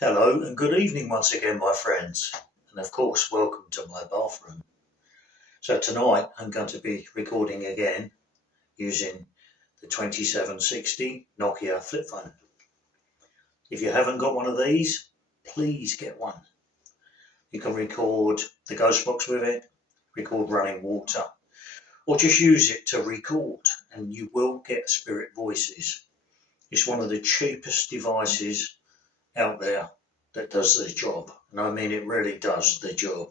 Hello and good evening once again, my friends, and of course, welcome to my bathroom. So, tonight I'm going to be recording again using the 2760 Nokia flip phone. If you haven't got one of these, please get one. You can record the ghost box with it, record running water, or just use it to record, and you will get spirit voices. It's one of the cheapest devices out there that does the job, and I mean it really does the job.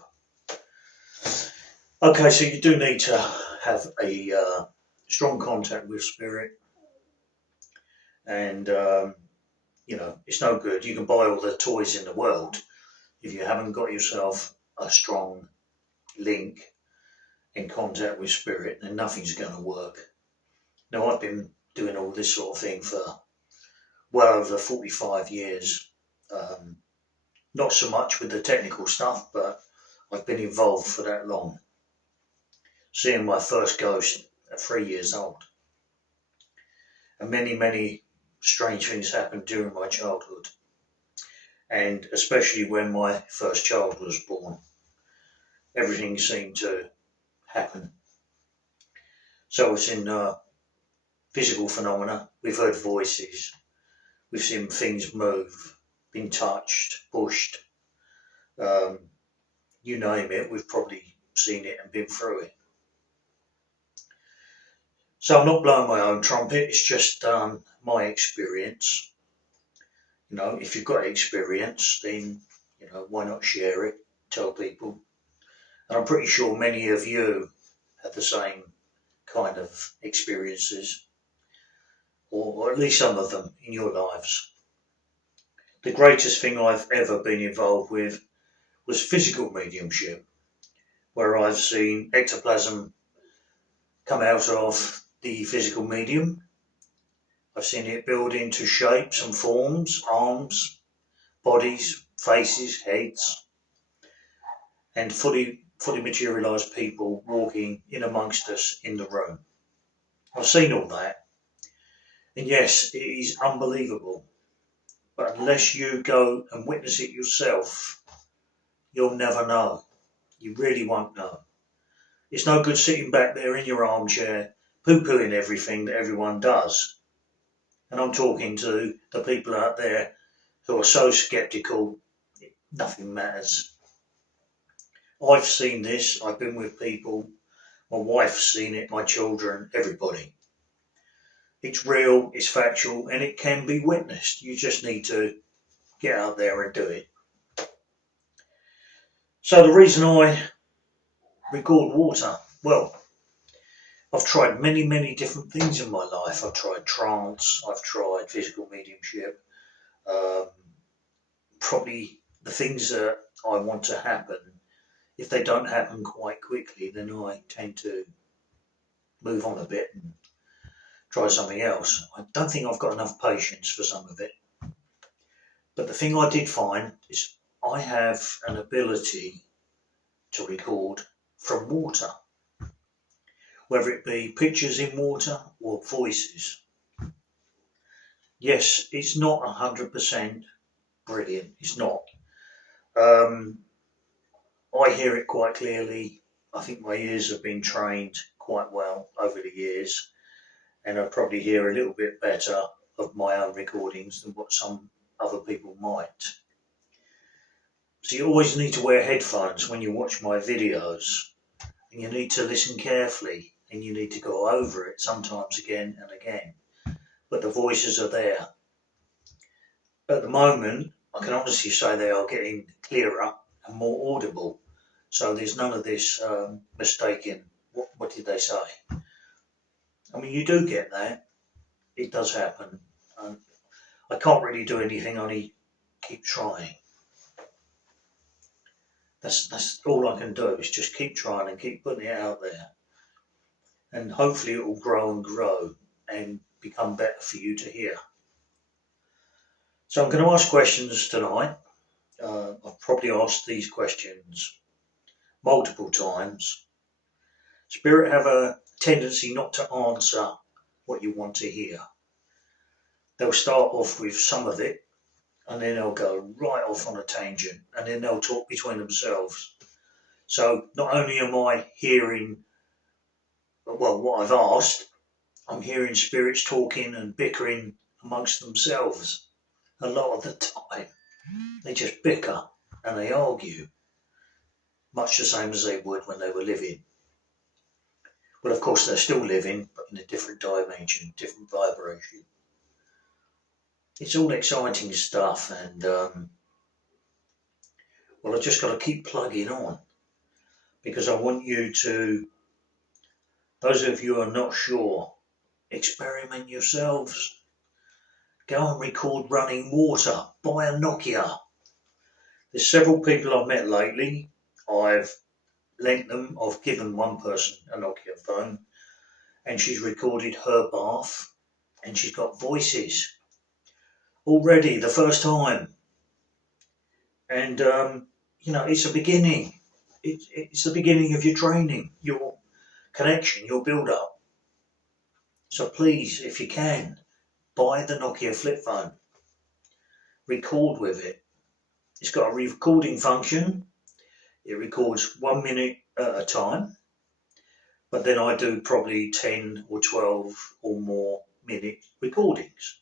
Okay, so you do need to have a strong contact with spirit, and it's no good. You can buy all the toys in the world if you haven't got yourself a strong link in contact with spirit, then nothing's going to work. Now, I've been doing all this sort of thing for well over 45 years. Not so much with the technical stuff, but I've been involved for that long. Seeing my first ghost at 3 years old. And many, many strange things happened during my childhood. And especially when my first child was born, everything seemed to happen. So it's in physical phenomena. We've heard voices. We've seen things move, been touched, pushed. You name it, we've probably seen it and been through it. So I'm not blowing my own trumpet. It's just my experience. If you've got experience, then why not share it? Tell people. And I'm pretty sure many of you have the same kind of experiences, or at least some of them in your lives. The greatest thing I've ever been involved with was physical mediumship, where I've seen ectoplasm come out of the physical medium. I've seen it build into shapes and forms, arms, bodies, faces, heads, and fully materialised people walking in amongst us in the room. I've seen all that, and yes, it is unbelievable. But unless you go and witness it yourself, you'll never know. You really won't know. It's no good sitting back there in your armchair, poo-pooing everything that everyone does. And I'm talking to the people out there who are so sceptical, nothing matters. I've seen this, I've been with people, my wife's seen it, my children, everybody. It's real, it's factual, and it can be witnessed. You just need to get out there and do it. So the reason I record water, well, I've tried many, many different things in my life. I've tried trance, I've tried physical mediumship. Probably the things that I want to happen, if they don't happen quite quickly, then I tend to move on a bit and try something else. I don't think I've got enough patience for some of it. But the thing I did find is I have an ability to record from water, whether it be pictures in water or voices. Yes, it's not 100% brilliant. It's not. I hear it quite clearly. I think my ears have been trained quite well over the years, and I probably hear a little bit better of my own recordings than what some other people might. So you always need to wear headphones when you watch my videos, and you need to listen carefully, and you need to go over it sometimes again and again. But the voices are there. At the moment, I can honestly say they are getting clearer and more audible. So there's none of this mistaking. What did they say? I mean, you do get that. It does happen. I can't really do anything, only keep trying. That's all I can do is just keep trying and keep putting it out there. And hopefully it will grow and grow and become better for you to hear. So I'm going to ask questions tonight. I've probably asked these questions multiple times. Spirit have a tendency not to answer what you want to hear. They'll start off with some of it, and then they'll go right off on a tangent, and then they'll talk between themselves. So not only am I hearing, well, what I've asked, I'm hearing spirits talking and bickering amongst themselves. A lot of the time, they just bicker and they argue, much the same as they would when they were living. Well, of course, they're still living, but in a different dimension, different vibration. It's all exciting stuff, and well, I just got to keep plugging on because I want you to, those of you who are not sure, experiment yourselves. Go and record running water. Buy a Nokia. There's several people I've met lately. I've given one person a Nokia phone, and she's recorded her bath, and she's got voices already the first time. And it's a beginning. It's the beginning of your training, your connection, your build-up. So please, if you can, buy the Nokia flip phone. Record with it. It's got a recording function. It records 1 minute at a time, but then I do probably 10 or 12 or more minute recordings.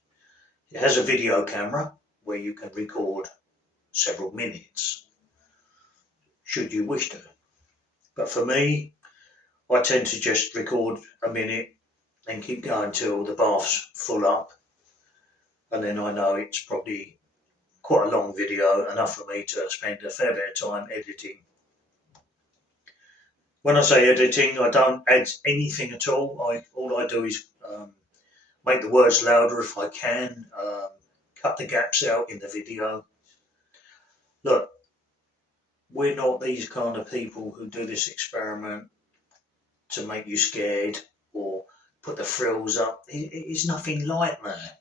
It has a video camera where you can record several minutes, should you wish to. But for me, I tend to just record a minute and keep going till the bath's full up, and then I know it's probably quite a long video, enough for me to spend a fair bit of time editing. When I say editing, I don't add anything at all. All I do is make the words louder if I can, cut the gaps out in the video. Look, we're not these kind of people who do this experiment to make you scared or put the frills up. It's nothing like that.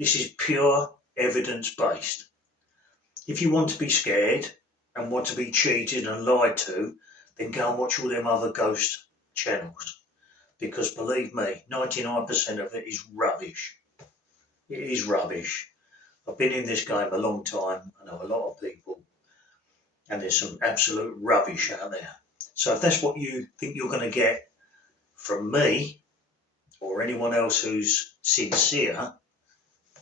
This is pure evidence-based. If you want to be scared and want to be cheated and lied to, then go and watch all them other ghost channels. Because believe me, 99% of it is rubbish. It is rubbish. I've been in this game a long time. I know a lot of people. And there's some absolute rubbish out there. So if that's what you think you're going to get from me or anyone else who's sincere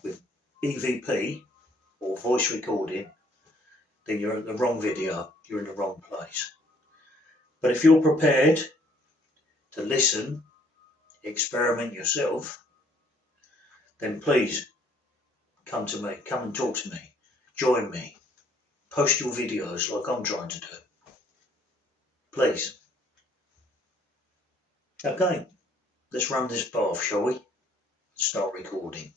with EVP or voice recording, then you're at the wrong video. You're in the wrong place. But if you're prepared to listen, experiment yourself, then please come to me. Come and talk to me. Join me. Post your videos like I'm trying to do. Please. Okay, let's run this bath, shall we? Start recording.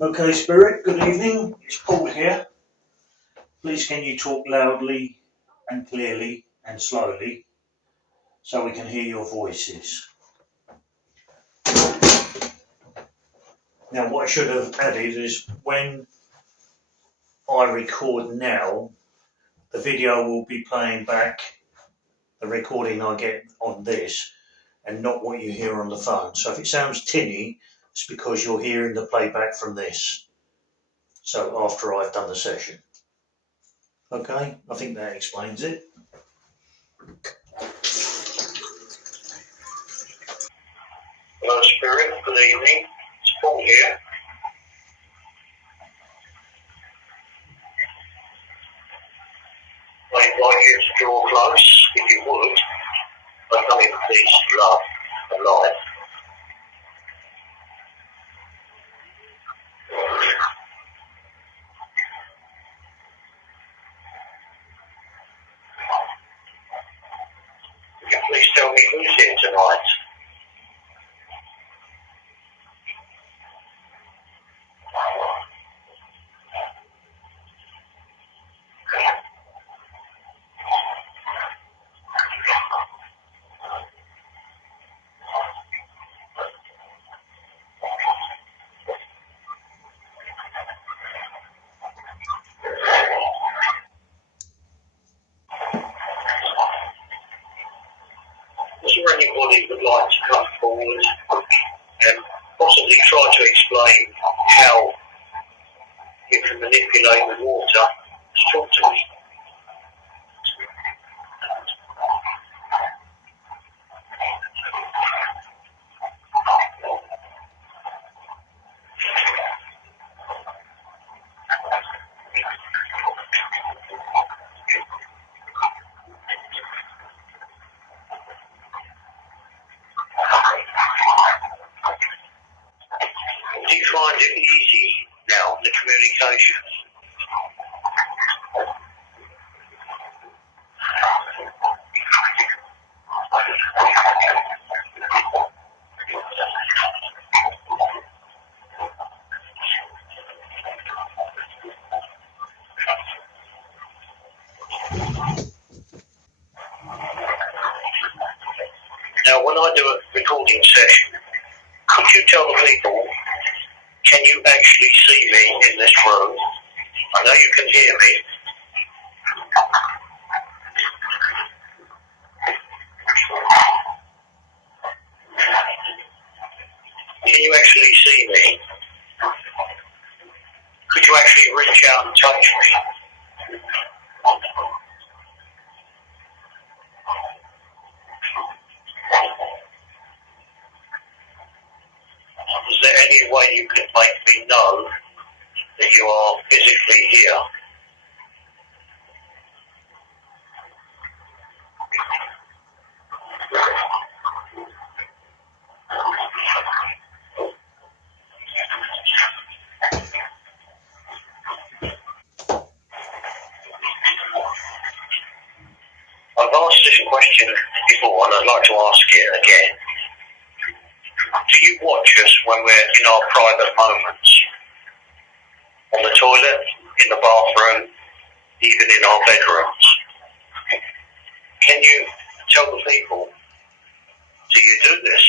Okay, Spirit, good evening. It's Paul here. Please can you talk loudly and clearly and slowly so we can hear your voices. Now what I should have added is when I record now, the video will be playing back the recording I get on this and not what you hear on the phone. So if it sounds tinny, it's because you're hearing the playback from this. So after I've done the session. Okay, I think that explains it. Hello, Spirit. Good evening. It's Paul here. I invite you to draw close, if you would. I come in peace, love, and light. Would you please tell me who's here tonight? Is there anybody who would like to come forward and possibly try to explain how you can manipulate the water to talk to me? Do you find it easy now, the communication? Now, when I do a recording session, could you tell the people, can you actually see me in this room? I know you can hear me. Can you actually see me? Could you actually reach out and touch me? Is there any way you could make me know that you are physically here? I've asked this question before and I'd like to ask it again. Do you watch us when we're in our private moments? On the toilet, in the bathroom, even in our bedrooms? Can you tell the people, do you do this?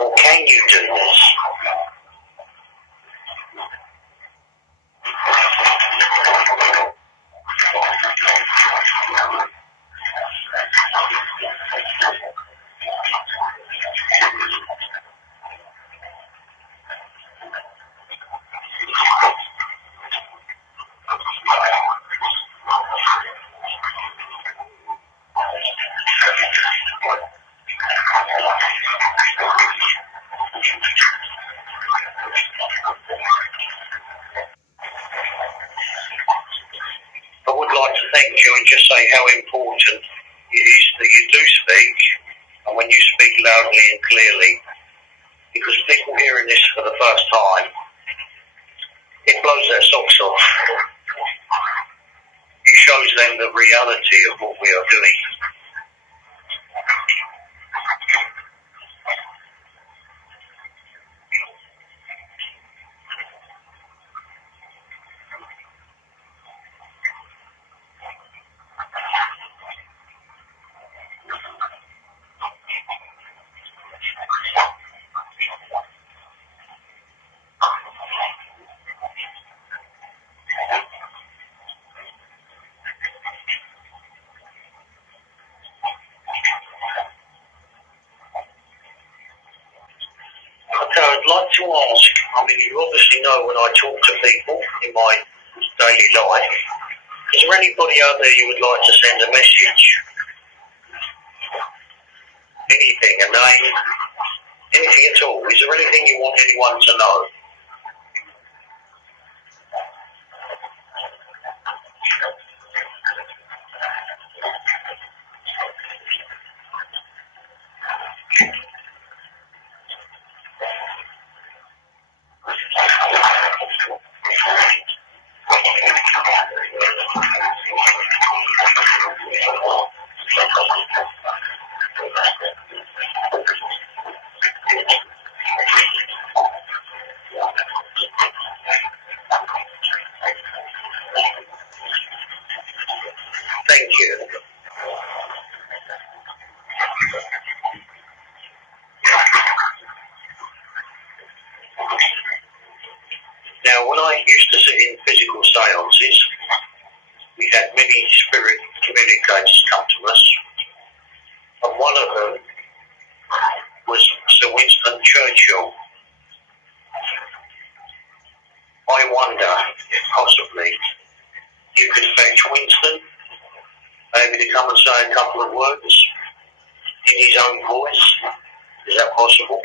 Or can you do this? I would like to thank you and just say how important it is that you do speak, and when you speak loudly and clearly, because people hearing this for the first time, it blows their socks off. It shows them the reality of what we are doing. Okay, I'd like to ask, you obviously know when I talk to people in my daily life, is there anybody out there you would like to send a message? Anything, a name, anything at all? Is there anything you want anyone to know? Thank you. Now, when I used to sit in physical seances, we had many spirit communicators come to us, and one of them was Sir Winston Churchill. own voice? Is that possible?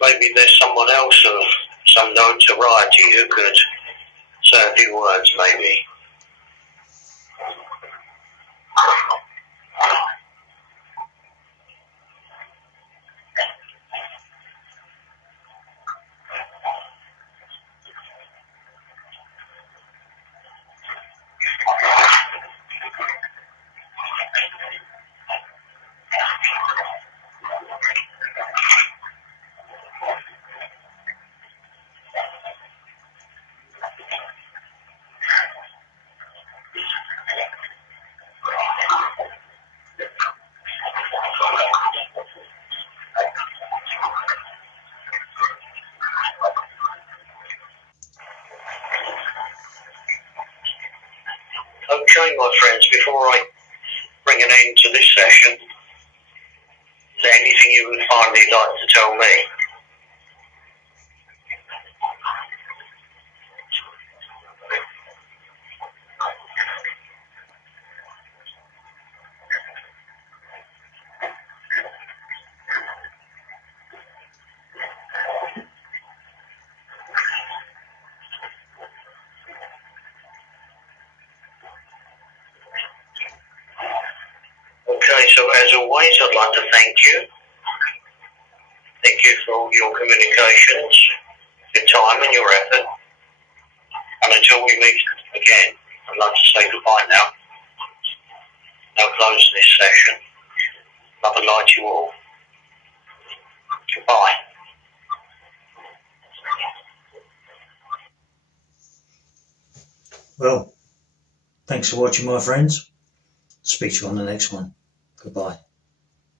Maybe there's someone else of some notoriety who could say a few words, maybe. Okay, my friends, before I bring an end to this session, is there anything you would finally like to tell me? Okay, so as always, I'd like to thank you. Thank you for all your communications, your time and your effort. And until we meet again, I'd like to say goodbye now. Now close this session. Love and light to you all. Goodbye. Well, thanks for watching, my friends. Speak to you on the next one. Goodbye.